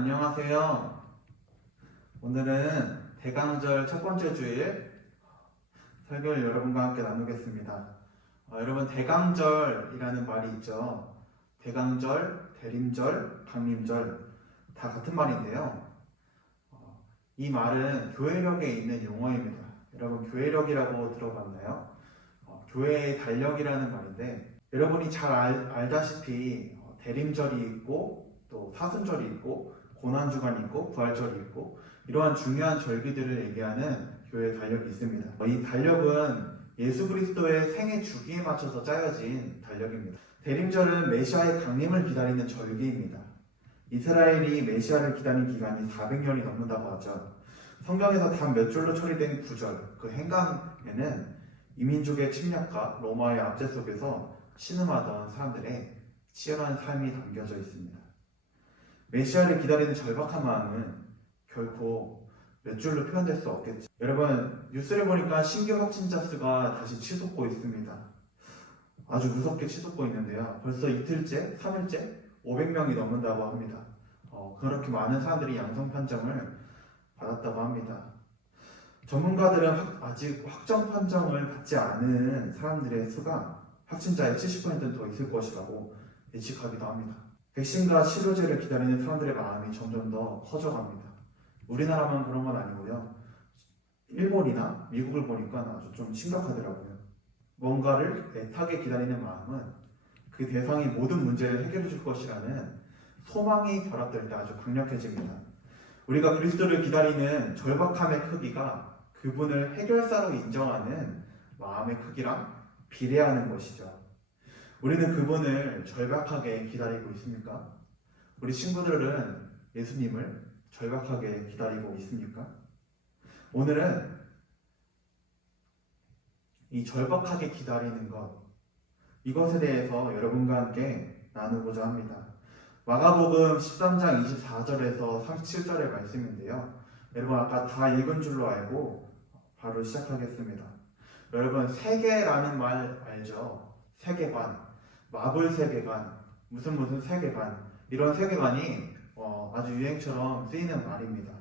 안녕하세요. 오늘은 대강절 첫 번째 주일 설교를 여러분과 함께 나누겠습니다. 여러분, 대강절이라는 말이 있죠. 대강절, 대림절, 강림절 다 같은 말인데요. 이 말은 교회력에 있는 용어입니다. 여러분, 교회력이라고 들어봤나요? 교회의 달력이라는 말인데, 여러분이 잘 알다시피 대림절이 있고 또 사순절이 있고 고난주간이 있고 부활절이 있고 이러한 중요한 절기들을 얘기하는 교회의 달력이 있습니다. 이 달력은 예수 그리스도의 생애 주기에 맞춰서 짜여진 달력입니다. 대림절은 메시아의 강림을 기다리는 절기입니다. 이스라엘이 메시아를 기다린 기간이 400년이 넘는다고 하죠. 성경에서 단 몇 줄로 처리된 구절, 그 행간에는 이민족의 침략과 로마의 압제 속에서 신음하던 사람들의 치열한 삶이 담겨져 있습니다. 메시아를 기다리는 절박한 마음은 결코 몇 줄로 표현될 수 없겠죠. 여러분, 뉴스를 보니까 신규 확진자 수가 다시 치솟고 있습니다. 아주 무섭게 치솟고 있는데요. 벌써 이틀째, 3일째 500명이 넘는다고 합니다. 그렇게 많은 사람들이 양성 판정을 받았다고 합니다. 전문가들은 아직 확정 판정을 받지 않은 사람들의 수가 확진자의 70%는 더 있을 것이라고 예측하기도 합니다. 백신과 치료제를 기다리는 사람들의 마음이 점점 더 커져갑니다. 우리나라만 그런 건 아니고요. 일본이나 미국을 보니까 아주 좀 심각하더라고요. 뭔가를 애타게 기다리는 마음은 그 대상이 모든 문제를 해결해 줄 것이라는 소망이 결합될 때 아주 강력해집니다. 우리가 그리스도를 기다리는 절박함의 크기가 그분을 해결사로 인정하는 마음의 크기랑 비례하는 것이죠. 우리는 그분을 절박하게 기다리고 있습니까? 우리 친구들은 예수님을 절박하게 기다리고 있습니까? 오늘은 이 절박하게 기다리는 것, 이것에 대해서 여러분과 함께 나누고자 합니다. 마가복음 13장 24절에서 37절의 말씀인데요. 여러분, 아까 다 읽은 줄로 알고 바로 시작하겠습니다. 여러분, 세계라는 말 알죠? 세계관, 마블 세계관, 무슨 세계관, 이런 세계관이 아주 유행처럼 쓰이는 말입니다.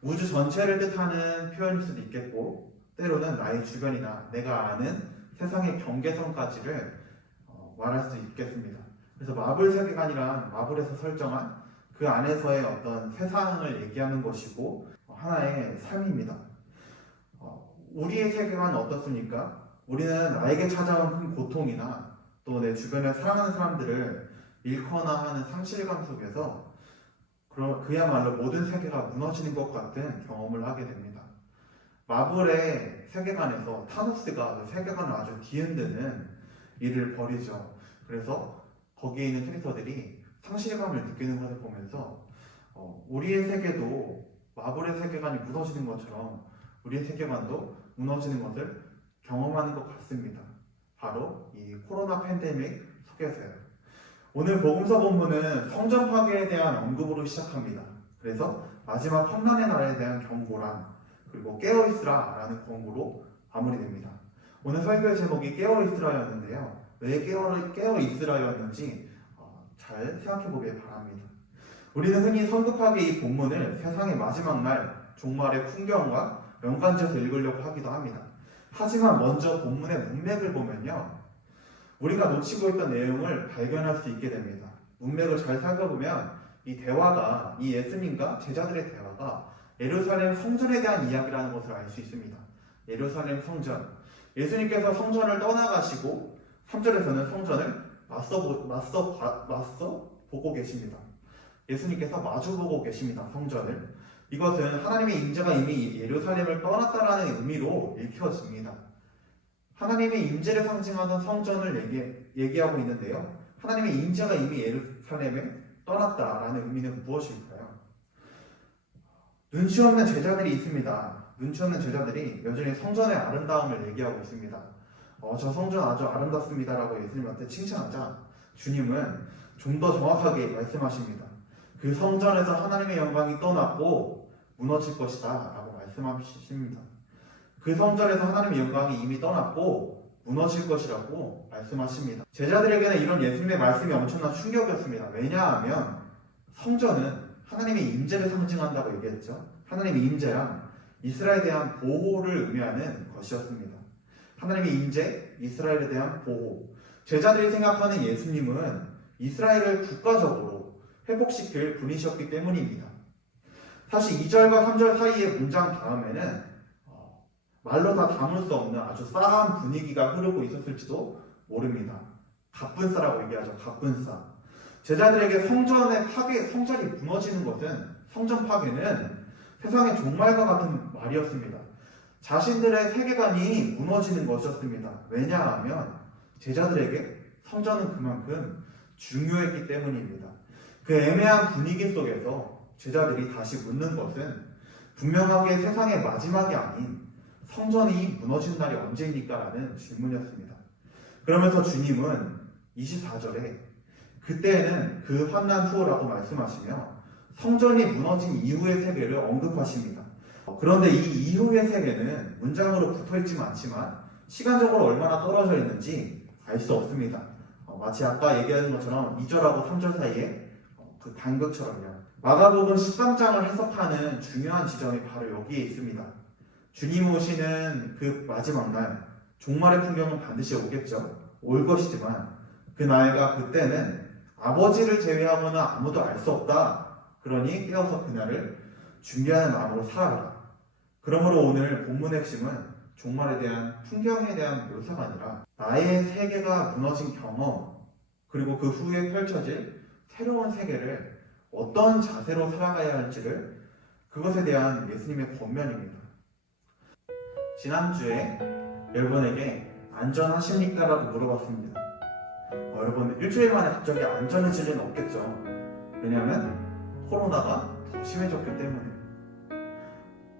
우주 전체를 뜻하는 표현일 수도 있겠고, 때로는 나의 주변이나 내가 아는 세상의 경계선까지를 말할 수 있겠습니다. 그래서 마블 세계관이란 마블에서 설정한 그 안에서의 어떤 세상을 얘기하는 것이고 하나의 삶입니다. 우리의 세계관은 어떻습니까? 우리는 나에게 찾아온 큰 고통이나 또 내 주변에 사랑하는 사람들을 잃거나 하는 상실감 속에서 그야말로 모든 세계가 무너지는 것 같은 경험을 하게 됩니다. 마블의 세계관에서 타노스가 그 세계관을 아주 뒤흔드는 일을 벌이죠. 그래서 거기에 있는 캐릭터들이 상실감을 느끼는 것을 보면서 우리의 세계도 마블의 세계관이 무너지는 것처럼 우리의 세계관도 무너지는 것을 경험하는 것 같습니다. 바로 이 코로나 팬데믹 속에서요. 오늘 복음서 본문은 성전 파괴에 대한 언급으로 시작합니다. 그래서 마지막 환난의 날에 대한 경고랑 그리고 깨어있으라 라는 권고로 마무리됩니다. 오늘 설교의 제목이 깨어있으라였는데요. 왜 깨어있으라였는지 잘 생각해 보길 바랍니다. 우리는 흔히 성급하게 이 본문을 세상의 마지막 날 종말의 풍경과 연관지어서 읽으려고 하기도 합니다. 하지만 먼저 본문의 문맥을 보면요, 우리가 놓치고 있던 내용을 발견할 수 있게 됩니다. 문맥을 잘 살펴보면 이 대화가, 이 예수님과 제자들의 대화가 예루살렘 성전에 대한 이야기라는 것을 알 수 있습니다. 예루살렘 성전, 예수님께서 성전을 떠나가시고 3절에서는 성전을 맞서 보고 계십니다. 예수님께서 마주보고 계십니다. 성전을. 이것은 하나님의 임재가 이미 예루살렘을 떠났다라는 의미로 읽혀집니다. 하나님의 임재를 상징하는 성전을 얘기하고 있는데요. 하나님의 임재가 이미 예루살렘에 떠났다라는 의미는 무엇일까요? 눈치 없는 제자들이 있습니다. 눈치 없는 제자들이 여전히 성전의 아름다움을 얘기하고 있습니다. 저 성전 아주 아름답습니다라고 예수님한테 칭찬하자 주님은 좀 더 정확하게 말씀하십니다. 그 성전에서 하나님의 영광이 떠났고 무너질 것이다 라고 말씀하십니다. 그 성전에서 하나님의 영광이 이미 떠났고 무너질 것이라고 말씀하십니다. 제자들에게는 이런 예수님의 말씀이 엄청난 충격이었습니다. 왜냐하면 성전은 하나님의 임재를 상징한다고 얘기했죠. 하나님의 임재랑 이스라엘에 대한 보호를 의미하는 것이었습니다. 하나님의 임재, 이스라엘에 대한 보호. 제자들이 생각하는 예수님은 이스라엘을 국가적으로 회복시킬 분이셨기 때문입니다. 사실 2절과 3절 사이의 문장 다음에는 말로 다 담을 수 없는 아주 싸한 분위기가 흐르고 있었을지도 모릅니다. 갑분싸라고 얘기하죠. 갑분싸. 제자들에게 성전이 무너지는 것은, 성전 파괴는 세상의 종말과 같은 말이었습니다. 자신들의 세계관이 무너지는 것이었습니다. 왜냐하면 제자들에게 성전은 그만큼 중요했기 때문입니다. 그 애매한 분위기 속에서 제자들이 다시 묻는 것은 분명하게 세상의 마지막이 아닌 성전이 무너진 날이 언제입니까? 라는 질문이었습니다. 그러면서 주님은 24절에 그때에는 그 환난 후라고 말씀하시며 성전이 무너진 이후의 세계를 언급하십니다. 그런데 이 이후의 세계는 문장으로 붙어있지는 않지만 시간적으로 얼마나 떨어져 있는지 알 수 없습니다. 마치 아까 얘기한 것처럼 2절하고 3절 사이에 그 간격처럼요. 마가복음 13장을 해석하는 중요한 지점이 바로 여기에 있습니다. 주님 오시는 그 마지막 날, 종말의 풍경은 반드시 오겠죠. 올 것이지만 그 날과 그때는 아버지를 제외하고는 아무도 알 수 없다. 그러니 깨어서 그날을 준비하는 마음으로 살아가라. 그러므로 오늘 본문의 핵심은 종말에 대한 풍경에 대한 묘사가 아니라 나의 세계가 무너진 경험, 그리고 그 후에 펼쳐질 새로운 세계를 어떤 자세로 살아가야 할지를, 그것에 대한 예수님의 권면입니다. 지난주에 여러분에게 안전하십니까? 라고 물어봤습니다. 여러분 일주일 만에 갑자기 안전해질 리는 없겠죠. 왜냐하면 코로나가 더 심해졌기 때문에.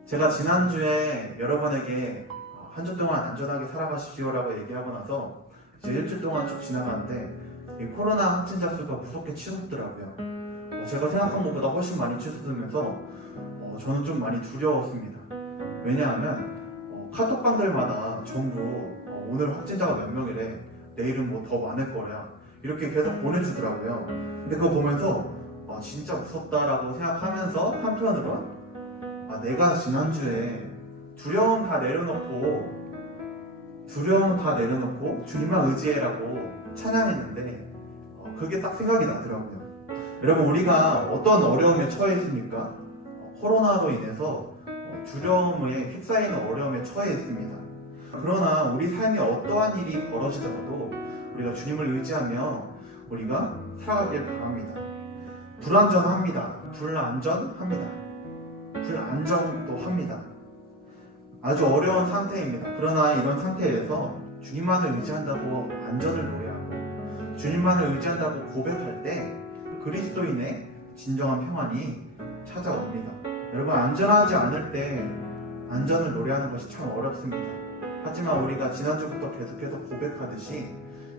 제가 지난주에 여러분에게 한 주 동안 안전하게 살아가십시오 라고 얘기하고 나서 이제 일주일 동안 쭉 지나가는데 이 코로나 확진자 수가 무섭게 치솟더라고요. 제가 생각한 것보다 훨씬 많이 치솟으면서 저는 좀 많이 두려웠습니다. 왜냐하면 카톡방들마다 전부 오늘 확진자가 몇 명이래, 내일은 뭐 더 많을 거야, 이렇게 계속 보내주더라고요. 근데 그거 보면서 진짜 무섭다라고 생각하면서 한편으론 내가 지난주에 두려움 다 내려놓고 주님만 의지해라고 찬양했는데 그게 딱 생각이 나더라고요. 여러분, 우리가 어떤 어려움에 처해 있습니까? 코로나로 인해서 두려움에 휩싸이는 어려움에 처해 있습니다. 그러나 우리 삶에 어떠한 일이 벌어지더라도 우리가 주님을 의지하며 우리가 살아가길 바랍니다. 불안정합니다. 불안정도 합니다. 아주 어려운 상태입니다. 그러나 이런 상태에서 주님만을 의지한다고 안전을 노래하고 주님만을 의지한다고 고백할 때 그리스도인의 진정한 평안이 찾아옵니다. 여러분, 안전하지 않을 때 안전을 노래하는 것이 참 어렵습니다. 하지만 우리가 지난주부터 계속해서 고백하듯이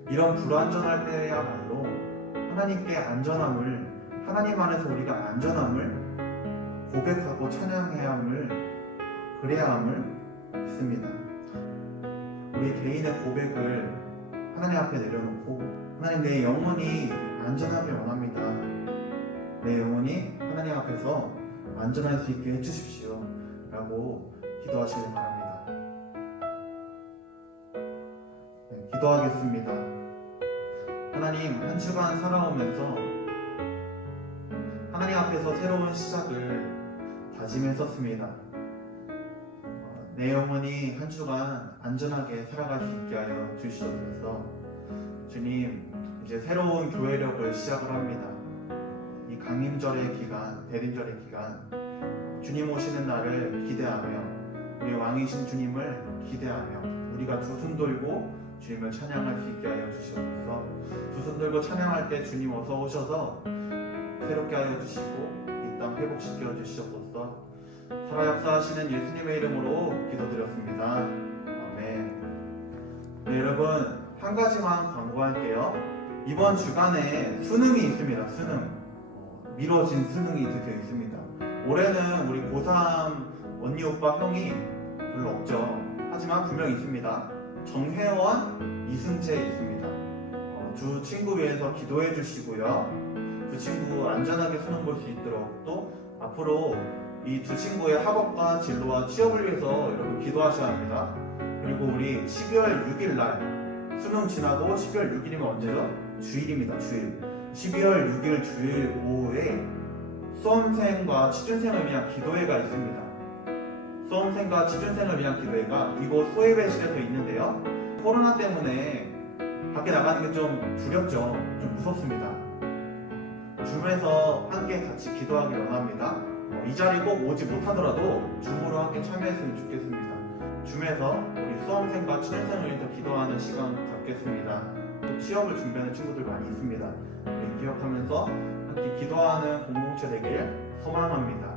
이런 불안전할 때야말로 하나님께 안전함을, 하나님 안에서 우리가 안전함을 고백하고 찬양해야 함을, 그래야 함을 믿습니다. 우리 개인의 고백을 하나님 앞에 내려놓고, 하나님, 내 영혼이 안전하길 원합니다. 내 영혼이 하나님 앞에서 안전할 수 있게 해주십시오 라고 기도하시길 바랍니다. 기도하겠습니다. 하나님, 한 주간 살아오면서 하나님 앞에서 새로운 시작을 다짐했었습니다. 내 영혼이 한 주간 안전하게 살아갈 수 있게 하여 주시옵소서. 주님, 이제 새로운 교회력을 시작을 합니다. 이 강림절의 기간, 대림절의 기간, 주님 오시는 날을 기대하며 우리 왕이신 주님을 기대하며 우리가 두 손 들고 주님을 찬양할 수 있게 하여 주시옵소서. 두 손 들고 찬양할 때 주님 어서 오셔서 새롭게 하여 주시고 이 땅 회복시켜 주시옵소서. 살아 역사하시는 예수님의 이름으로 기도드렸습니다. 아멘. 네, 여러분, 한 가지만 광고할게요. 이번 주간에 수능이 있습니다. 수능. 미뤄진 수능이 드디어 있습니다. 올해는 우리 고3 언니, 오빠, 형이 별로 없죠. 하지만 분명 있습니다. 정혜원, 이승재 있습니다. 두 친구 위해서 기도해 주시고요. 두 친구 안전하게 수능 볼 수 있도록 또 앞으로 이 두 친구의 학업과 진로와 취업을 위해서 여러분 기도하셔야 합니다. 그리고 우리 12월 6일 날 수능 지나고 12월 6일이면 언제죠? 주일입니다. 주일. 12월 6일 주일 오후에 수험생과 취준생을 위한 기도회가 있습니다. 수험생과 취준생을 위한 기도회가 이곳 소예배실에서 있는데요. 코로나 때문에 밖에 나가는 게 좀 두렵죠. 좀 무섭습니다. 줌에서 함께 같이 기도하기 원합니다. 이 자리 꼭 오지 못하더라도 줌으로 함께 참여했으면 좋겠습니다. 줌에서 우리 수험생과 취준생을 위해서 기도하는 시간 갖겠습니다. 또 취업을 준비하는 친구들 많이 있습니다. 기억하면서 함께 기도하는 공동체 되길 소망합니다.